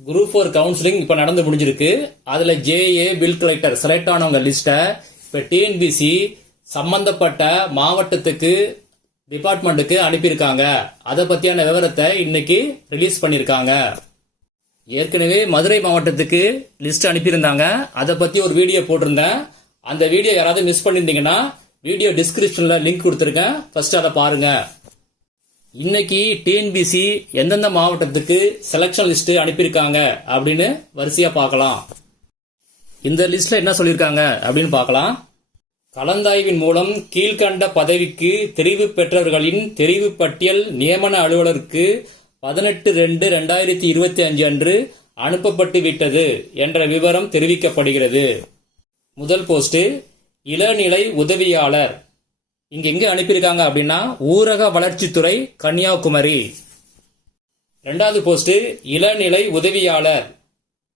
Group 4 counselling இப்ப நடந்து முடிஞ்சிருக்கு. அதுல ஜேஏ பில் கலெக்டர் செலக்ட் ஆனவங்க லிஸ்ட இப்ப டிஎன்பிசி சம்பந்தப்பட்ட மாவட்டத்துக்கு டிபார்ட்மெண்ட்டுக்கு அனுப்பியிருக்காங்க. அதை பத்தியான விவரத்தை இன்னைக்கு ரிலீஸ் பண்ணிருக்காங்க. ஏற்கனவே மதுரை மாவட்டத்துக்கு லிஸ்ட் அனுப்பியிருந்தாங்க. அதை பத்தி ஒரு வீடியோ போட்டிருந்தேன். அந்த வீடியோ யாராவது மிஸ் பண்ணிருந்தீங்கன்னா வீடியோ டிஸ்கிரிப்ஷன்ல லிங்க் கொடுத்திருக்கேன், ஃபர்ஸ்ட் அதை பாருங்க. இன்னைக்கு டிஎன்பிசி எந்தெந்த மாவட்டத்துக்கு செலக்ஷன் லிஸ்ட் அனுப்பியிருக்காங்க அப்படின்னு வரிசையா பார்க்கலாம். இந்த லிஸ்ட்ல என்ன சொல்லியிருக்காங்க அப்படின்னு பார்க்கலாம். கலந்தாய்வின் மூலம் கீழ்கண்ட பதவிக்கு தெரிவு பெற்றவர்களின் தெரிவு பட்டியல் நியமன அலுவலருக்கு 18/2/2025 அன்று அனுப்பப்பட்டு விட்டது என்ற விவரம் தெரிவிக்கப்படுகிறது. முதல் போஸ்ட் இளநிலை உதவியாளர். இங்க எங்க அனுப்பியிருக்காங்க அப்படின்னா ஊரக வளர்ச்சித்துறை கன்னியாகுமரி. இரண்டாவது போஸ்ட் இளநிலை உதவியாளர்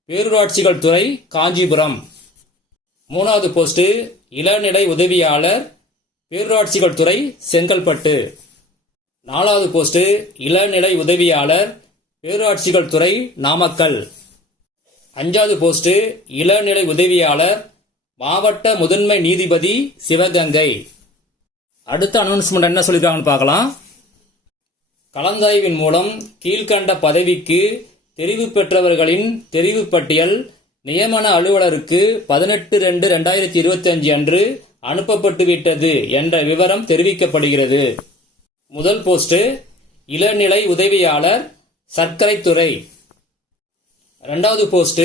பேரூராட்சிகள் துறை காஞ்சிபுரம். மூணாவது போஸ்ட் இளநிலை உதவியாளர் பேரூராட்சிகள் துறை செங்கல்பட்டு. நாலாவது போஸ்ட் இளநிலை உதவியாளர் பேரூராட்சிகள் துறை நாமக்கல். அஞ்சாவது போஸ்ட் இளநிலை உதவியாளர் மாவட்ட முதன்மை நீதிபதி சிவகங்கை. அடுத்த அனௌன்ஸ்மெண்ட் என்ன சொல்லிருக்காங்கன்னு பார்க்கலாம். கலந்தாய்வின் மூலம் கீழ்கண்ட பதவிக்கு தெரிவு பெற்றவர்களின் தெரிவு பட்டியல் நியமன அலுவலருக்கு 18/2/2025 அன்று அனுப்பப்பட்டு விட்டது என்ற விவரம் தெரிவிக்கப்படுகிறது. முதல் போஸ்ட் இளநிலை உதவியாளர் சர்க்கரைத்துறை. இரண்டாவது போஸ்ட்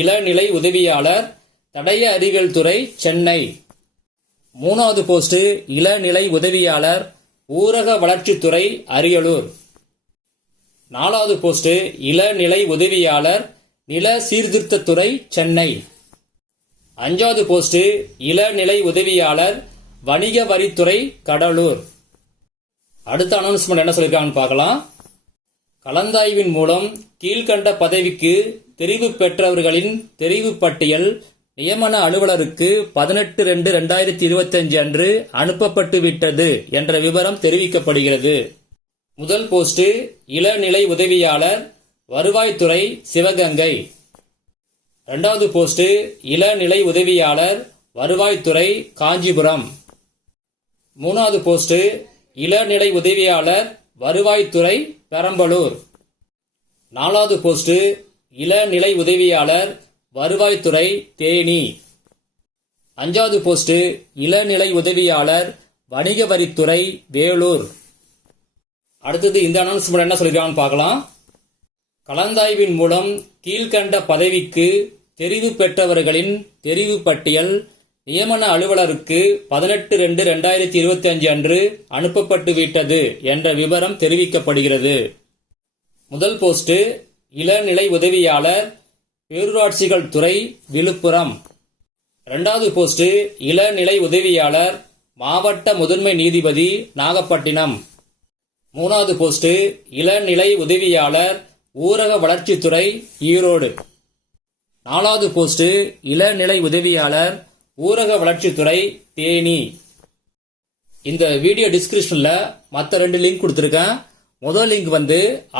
இளநிலை உதவியாளர் தடய அறிவியல் துறை சென்னை. மூணாவது போஸ்ட் இளநிலை உதவியாளர் ஊரக வளர்ச்சித்துறை அரியலூர். நாலாவது போஸ்ட் இளநிலை உதவியாளர் நில சீர்திருத்தத்துறை சென்னை. அஞ்சாவது போஸ்ட் இளநிலை உதவியாளர் வணிக வரித்துறை கடலூர். அடுத்த அனௌன்ஸ்மெண்ட் என்ன சொல்லிருக்காங்கன்னு பார்க்கலாம். கலந்தாய்வின் மூலம் கீழ்கண்ட பதவிக்கு தெரிவு பெற்றவர்களின் தெரிவு பட்டியல் நியமன அலுவலருக்கு 18/2/2025 அன்று அனுப்பப்பட்டு விட்டது என்ற விவரம் தெரிவிக்கப்படுகிறது. முதல் போஸ்ட் இளநிலை உதவியாளர் வருவாய்த்துறை சிவகங்கை. இரண்டாவது போஸ்ட் இளநிலை உதவியாளர் வருவாய்த்துறை காஞ்சிபுரம். மூணாவது போஸ்ட் இளநிலை உதவியாளர் வருவாய்த்துறை பெரம்பலூர். நாலாவது போஸ்ட் இளநிலை உதவியாளர் வருவாய்த்துறை தேனி. அஞ்சாவது போஸ்ட் இளநிலை உதவியாளர் வணிக வரித்துறை வேலூர். அடுத்தது இந்த அனௌன்ஸ்மெண்ட் என்ன சொல்லிருக்காங்கன்னு பார்க்கலாம். கலந்தாய்வின் மூலம் கீழ்கண்ட பதவிக்கு தெரிவு பெற்றவர்களின் தெரிவு பட்டியல் நியமன அலுவலருக்கு 18/2/2025 அன்று அனுப்பப்பட்டு விட்டது என்ற விவரம் தெரிவிக்கப்படுகிறது. முதல் போஸ்ட் இளநிலை உதவியாளர் பேரூராட்சிகள் துறை விழுப்புரம். இரண்டாவது போஸ்ட் இளநிலை உதவியாளர் மாவட்ட முதன்மை நீதிபதி நாகப்பட்டினம். மூணாவது போஸ்ட் இளநிலை உதவியாளர் ஊரக வளர்ச்சித்துறை ஈரோடு. நாலாவது போஸ்ட் இளநிலை உதவியாளர் ஊரக வளர்ச்சித்துறை தேனி. இந்த வீடியோ டிஸ்கிரிப்ஷன்ல மற்ற 2 லிங்க் கொடுத்திருக்கேன். முதல் link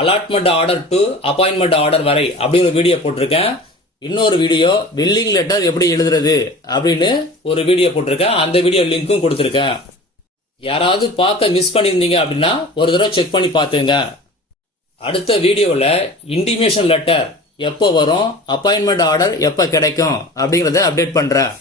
allotment order to appointment order வரை அப்படின்னு ஒரு வீடியோ போட்டிருக்கேன். இன்னொரு வீடியோ பில்லிங் லெட்டர் எப்படி எழுதுறது அப்படின்னு ஒரு வீடியோ போட்டிருக்கேன். அந்த வீடியோ லிங்க்கும் கொடுத்திருக்கேன். யாராவது பார்க்க மிஸ் பண்ணியிருந்தீங்க அப்படின்னா ஒரு தடவை செக் பண்ணி பார்த்துங்க. அடுத்த வீடியோல இன்டிமேஷன் லெட்டர் எப்போ வரும், அப்பாயின்மெண்ட் ஆர்டர் எப்போ கிடைக்கும் அப்படிங்கறத அப்டேட் பண்றேன்.